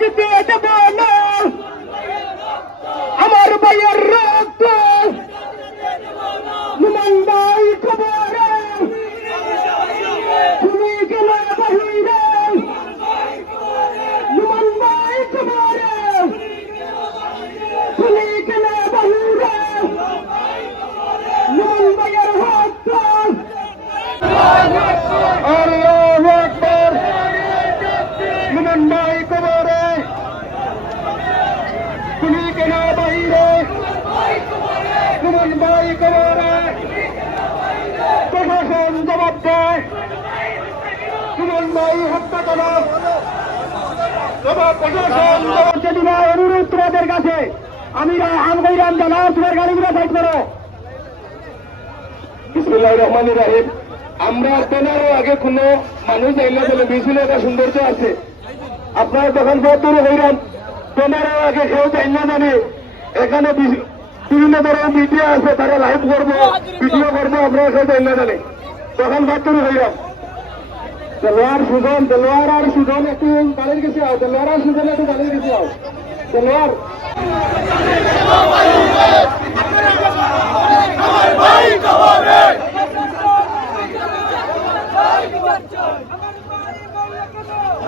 রাজনীতি এটা বলো সুমন ভাই কবরে প্রশাসন জবাব দেয় সুমন হত্যা করো প্রশাসন অনুরোধ তোমাদের কাছে আমি হাম কইরাম তোমার গাড়িগুলো সাইড করো বিসমুল্লাহ রহমান রাহিম। আমরা তেনারও আগে কোনো মানুষ আইলে বলে মিছিল একটা সৌন্দর্য আছে। আপনারা যখন দূর হইলাম তেনারও আগে কেউ জানে। এখানে বি- বিভিন্ন ধরনের মিডিয়া আছে তারা লাইভ করবো ভিডিও করবো আপনারা কেউ যাই না জানে তখন দূর হইলাম দেলোয়ার সুজন দেলোয়ার আর সুজন একটু বাড়ির গেছে আও দেলোয়ার আর সুজন একটু বাড়ির গেছে আও দেলোয়ার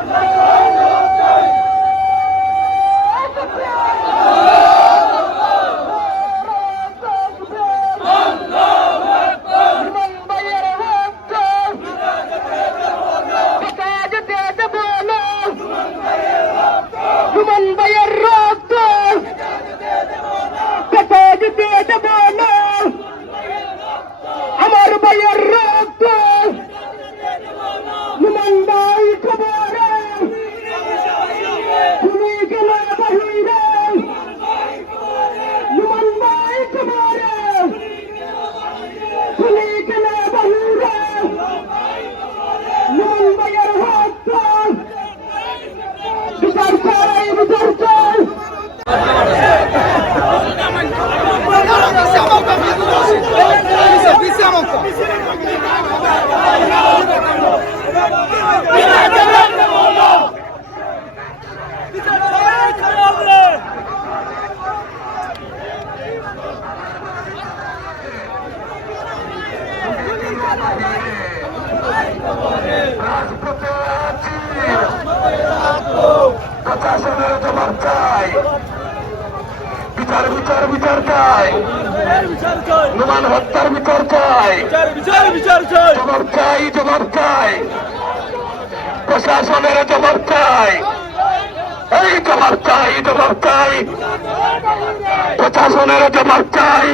সুমন ভাইয়ের রক্ত। পেটে দিতে দেব না। আমার ভাইয়ের রক্ত। ভাই খবরে। তুমি গেল বাহিরে ভাই খবরে। তুমি গেল বাহিরে সুমন ভাইয়ের রক্ত। বিচার চাই প্রশাসনের জবাব চাই বিচার বিচার বিচার চাই নুমান হত্যার বিচার চাই জবাব চাই জবাব চাই প্রশাসনের জবাব চাই এই জবাব চাই জবাব চাই প্রশাসনের জবাব চাই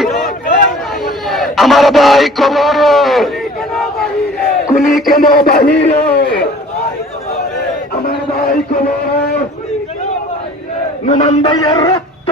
আমার ভাই কবর কুলি কেন বাহিরে? আমার ভাই কবর নুমান ভাইয়ের রক্ত।